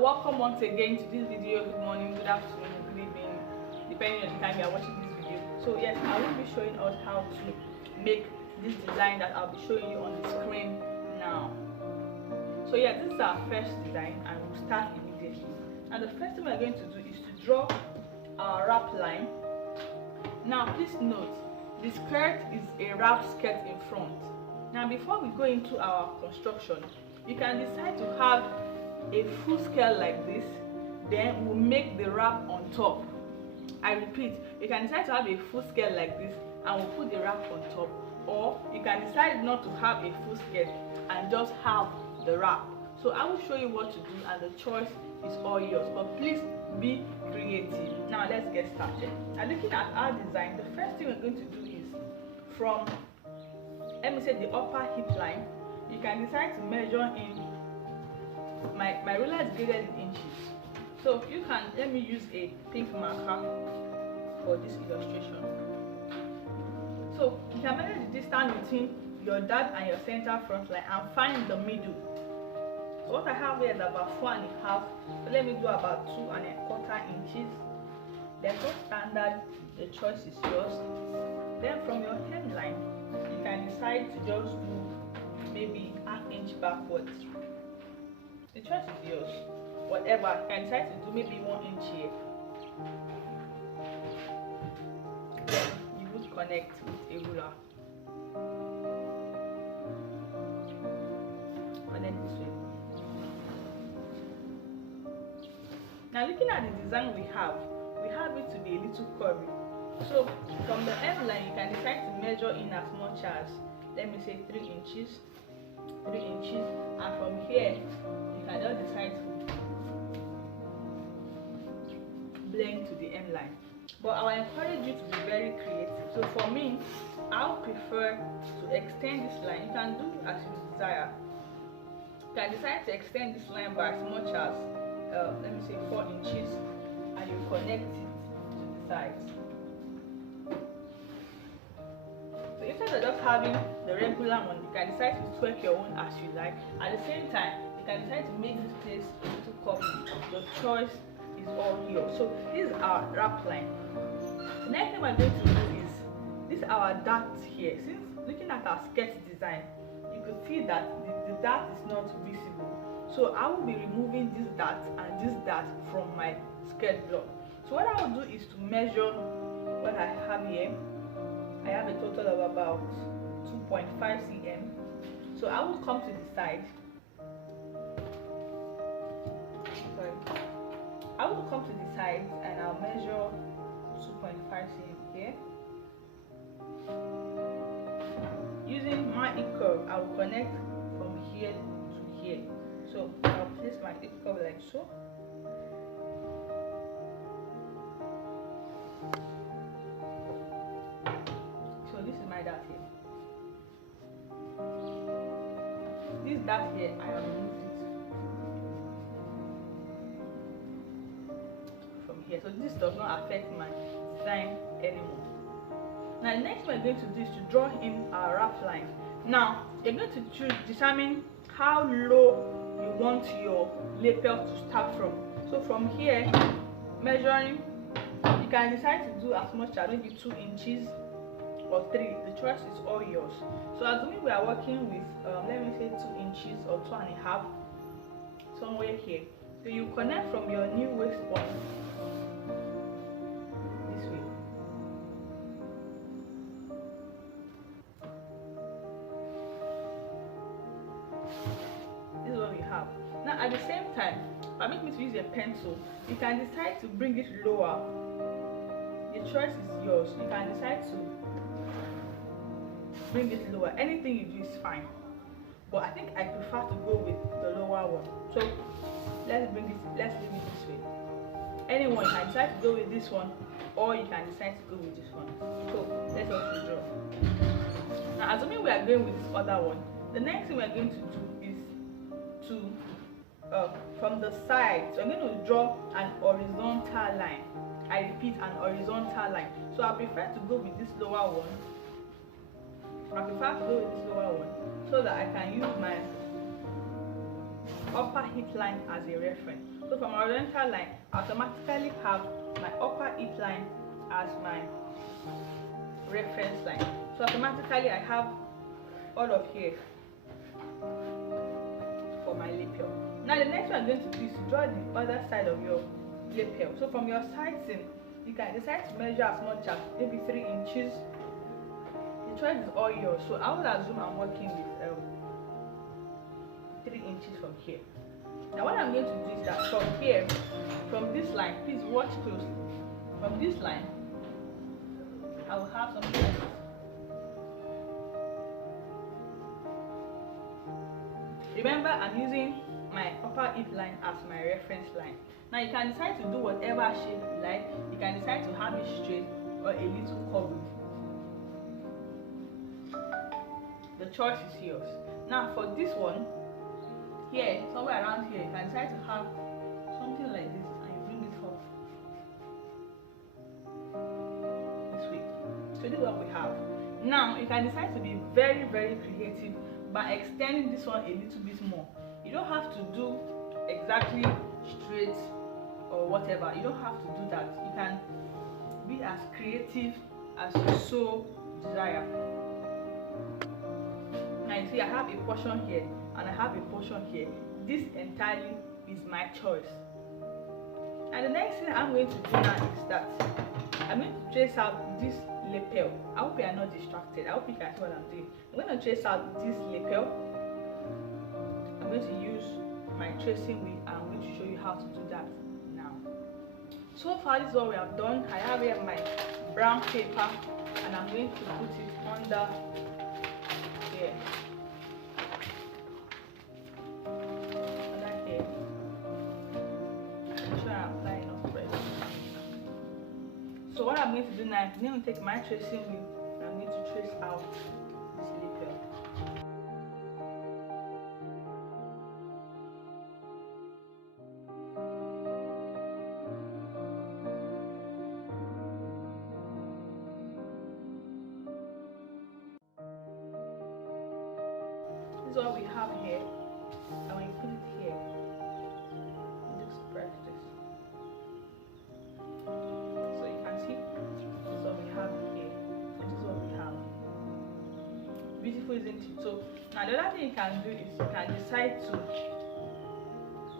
Welcome once again to this video. Good morning, good afternoon, good evening, depending on the time you are watching this video. So yes, I will be showing us how to make this design that I'll be showing you on the screen now. So yeah, this is our first design and we'll start immediately. And the first thing we're going to do is to draw our wrap line. Now please note, the skirt is a wrap skirt in front. Now before we go into our construction, you can decide to have a full skirt like this, then we'll make the wrap on top. I repeat, you can decide to have a full skirt like this and we'll put the wrap on top, or you can decide not to have a full skirt and just have the wrap. So I will show you what to do and the choice is all yours, but please be creative. Now let's get started. And looking at our design, the first thing we're going to do is from, let me say, the upper hip line, you can decide to measure in, my ruler is graded in inches, so you can, let me use a pink marker for this illustration. So you can measure the distance between your dart and your center front line and find the middle. So what I have here is about 4.5, so let me do about 2.25 inches. Then for standard, the choice is yours. Then from your hemline, you can decide to just do maybe ½ inch backwards. The choice is yours. Whatever, you can decide to do maybe 1 inch here. Then you would connect with a ruler. Connect this way. Now looking at the design we have it to be a little curvy. So from the hem line, you can decide to measure in as much as, let me say, 3 inches, and from here you can just decide to blend to the hem line. But I will encourage you to be very creative. So for me, I would prefer to extend this line. You can do as you desire. You can decide to extend this line by as much as let me say 4 inches, and you connect it to the sides. So instead of just having the regular one, you can decide to tweak your own as you like. At the same time, you can decide to make this place a little curvy. Your choice is all yours. So this is our wrap line. The next thing we're going to do is, this is our dart here. Since looking at our skirt design, you could see that the dart is not visible. So I will be removing this dart and this dart from my skirt block. So what I will do is to measure what I have here. I have a total of about 2.5 cm. So I will come to the side. Sorry. I will come to the side and I'll measure 2.5 cm here. Using my hip curve, I will connect from here to here. So I'll place my hip curve like so. So this is my dart here. This dart here, I have removed it from here. So this does not affect my design anymore. Now the next thing we're going to do is to draw in our wrap line. Now you're going to determine how low you want your lapel to start from. So from here, measuring, you can decide to do as much as maybe 2 inches or 3. The choice is all yours. So assuming we are working with let me say 2 inches or 2.5, somewhere here. So you connect from your new waist point this way. This is what we have. Now at the same time, permit me to use a pencil. You can decide to bring it lower. The choice is yours. You can decide to bring it lower. Anything you do is fine, but I think I prefer to go with the lower one. So let's leave it this way. Anyone, you can decide to go with this one, or you can decide to go with this one. So let's also draw. Now assuming we are going with this other one, the next thing we are going to do is to from the side. So I'm going to draw an horizontal line. I repeat, an horizontal line. So I prefer to go with this lower one. so that I can use my upper hip line as a reference. So from my horizontal line, I automatically have my upper hip line as my reference line. So automatically I have all of here for my lapel. Now the next one I'm going to do is to draw the other side of your lapel. So from your sizing, you can decide to measure as much as maybe 3 inches. The choice is all yours. So I would assume I'm working with 3 inches from here. Now what I'm going to do is that from here, from this line, please watch closely. From this line, I will have something like this. Remember, I'm using my upper hip line as my reference line. Now you can decide to do whatever shape you like. You can decide to have it straight or a little curved. The choice is yours. Now for this one, here, somewhere around here, you can decide to have something like this and you bring it up this way. So this is what we have. Now you can decide to be very, very creative by extending this one a little bit more. You don't have to do exactly straight or whatever. You don't have to do that. You can be as creative as you so desire. Now you see I have a portion here and I have a portion here. This entirely is my choice. And the next thing I'm going to do now is that I'm going to trace out this lapel. I hope you are not distracted. I hope you can see what I'm doing. I'm going to trace out this lapel. I'm going to use my tracing wheel and I'm going to show you how to do that now. So far this is what we have done. I have here my brown paper and I'm going to put it under here. Under here. I'm sure I'm applying enough pressure. So what I'm going to do now is I'm going to take my tracing wheel and I'm going to trace out this lapel. This is what we have here, and when you put it here, just press this. So you can see, this is what we have here, and this is what we have. Beautiful, isn't it? So now the other thing you can do is you can decide to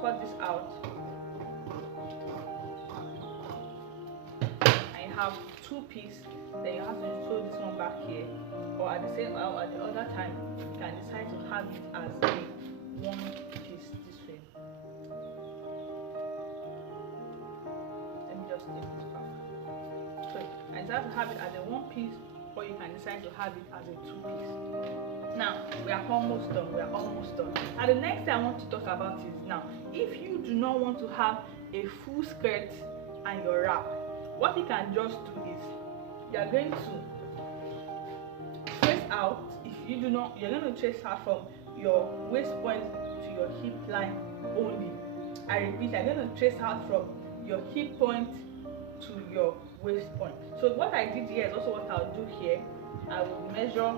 cut this out, and you have 2 pieces. Then you have to sew this one back here, or at the same or at the other time you can decide to have it as a 1 piece this way. Let me just take this back. So I decide to have it as a 1 piece, or you can decide to have it as a 2 piece. Now we are almost done. We are almost done. And the next thing I want to talk about is now, if you do not want to have a full skirt and your wrap, what you can just do is you are going to trace out. If you do not, you're going to trace out from your waist point to your hip line only. I repeat, I'm going to trace out from your hip point to your waist point. So what I did here is also what I'll do here. I will measure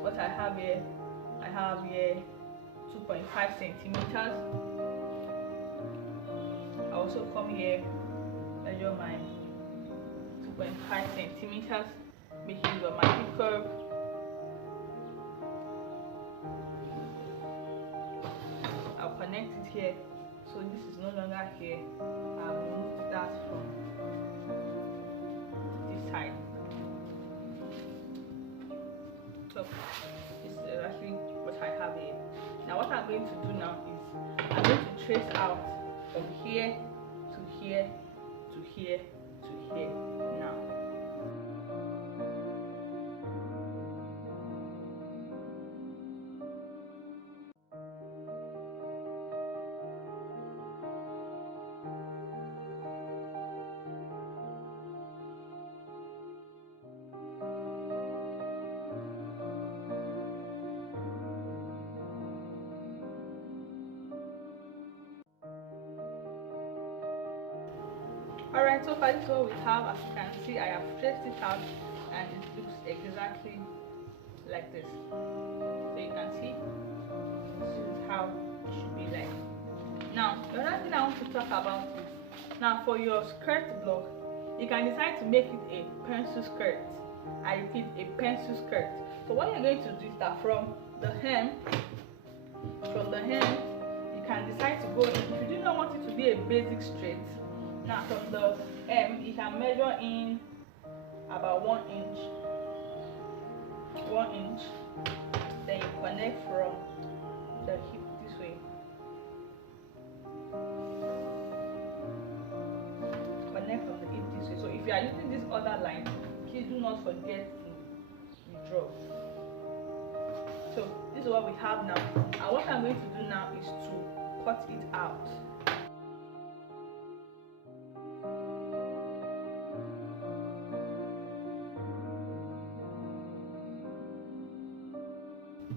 what I have here. I have here 2.5 centimeters. I also come here, measure my 2.5 centimeters, make use of my hip curve. I'll connect it here, so this is no longer here. I'll move that from this side. So this is actually what I have here. Now what I'm going to do now is I'm going to trace out from here to here to here to here now. Alright, so far this is what we have. As you can see, I have traced it out and it looks exactly like this. So you can see this is how it should be like. Now the other thing I want to talk about is, now for your skirt block, you can decide to make it a pencil skirt. I repeat, a pencil skirt. So what you're going to do is that from the hem, you can decide to go in. If you do not want it to be a basic straight, now from the hem you can measure in about 1 inch. Then you connect from the hip this way. Connect from the hip this way. So if you are using this other line, please do not forget to withdraw. So this is what we have now, and what I'm going to do now is to cut it out.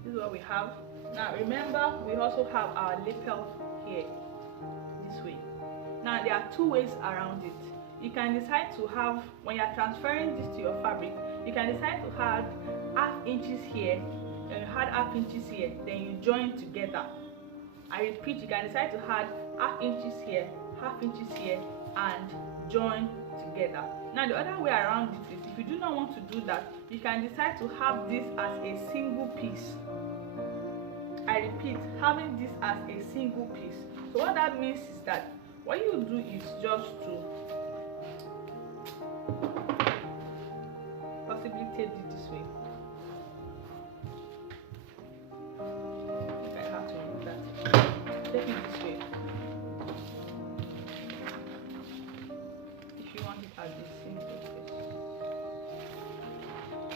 This is what we have. Now remember, we also have our lapel here this way. Now there are two ways around it. You can decide to have, when you're transferring this to your fabric, you can decide to have ½ inches here, and you had ½ inches here, then you join together. I repeat, you can decide to have ½ inches here, ½ inches here, and join together. Now the other way around it is, if you do not want to do that, you can decide to have this as a single piece. I repeat, having this as a single piece. So what that means is that what you do is just to possibly take it this way. If I have to remove that, take it this way. If you want it as a single piece,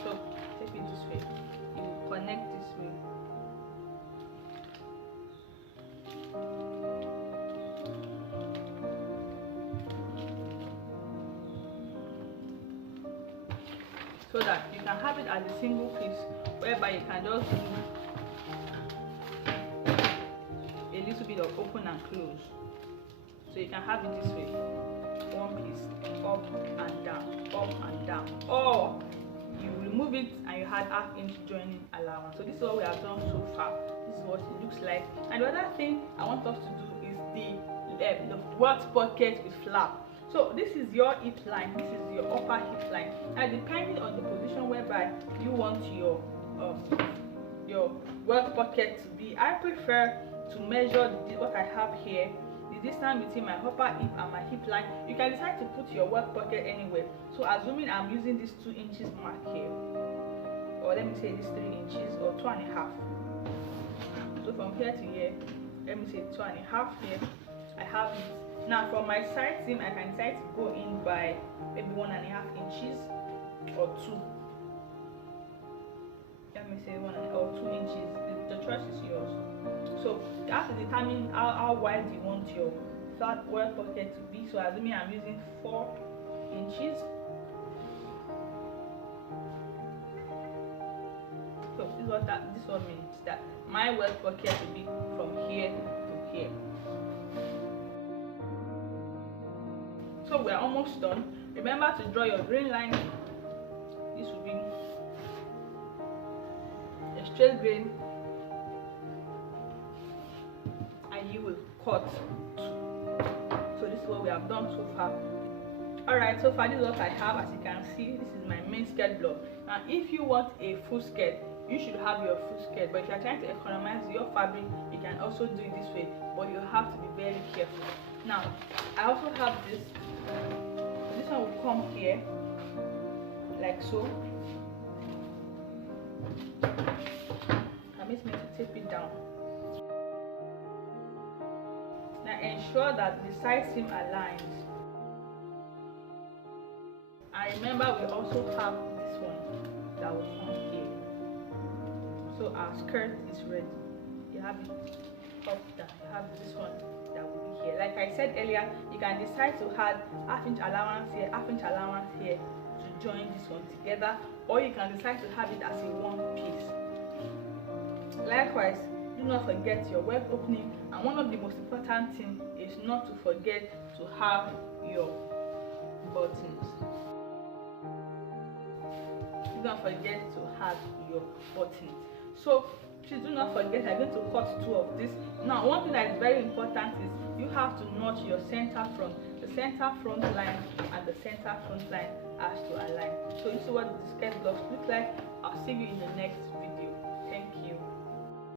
so take it this way. You will connect this way. So that you can have it as a single piece, whereby you can just do a little bit of open and close. So you can have it this way, one piece, up and down, or you remove it and you had ½ inch joining allowance. So this is what we have done so far. This is what it looks like. And the other thing I want us to do is the waist pocket with flap. So this is your hip line, this is your upper hip line, and depending on the position whereby you want your waist pocket to be, I prefer to measure what I have here, the distance between my upper hip and my hip line. You can decide to put your waist pocket anywhere. So assuming I'm using this 2 inches mark here, or let me say this 3 inches or 2.5. So from here to here, let me say 2.5 here, I have it. Now from my side seam, I can decide to go in by maybe 1.5 inches or 2. Let me say 1 or 2 inches. The choice is yours. So you have to determine how wide you want your flat waist pocket to be. So assuming I'm using 4 inches. So this is what means, that my waist pocket will be from here to here. So we're almost done. Remember to draw your green line. This will be a straight grain, and you will cut. So this is what we have done so far. Alright, so far this is what I have. As you can see, this is my main skirt block. Now if you want a full skirt, you should have your full skirt, but if you are trying to economize your fabric, you can also do it this way, but you have to be very careful. Now I also have this one will come here like so. Permit me to tape it down. Now ensure that the side seam aligns, and remember we also have this one that will come here. So our skirt is ready. You have it up down. You have this one that will be here. Like I said earlier, you can decide to add ½ inch allowance here, ½ inch allowance here to join this one together, or you can decide to have it as a one piece. Likewise, do not forget your waist opening, and one of the most important things is not to forget to have your buttons. Do not forget to have your buttons. So Please do not forget I'm going to cut 2 of this. Now one thing that is very important is you have to notch your center front. The center front line and the center front line has to align. So this is what the skirt blocks look like. I'll see you in the next video. Thank you.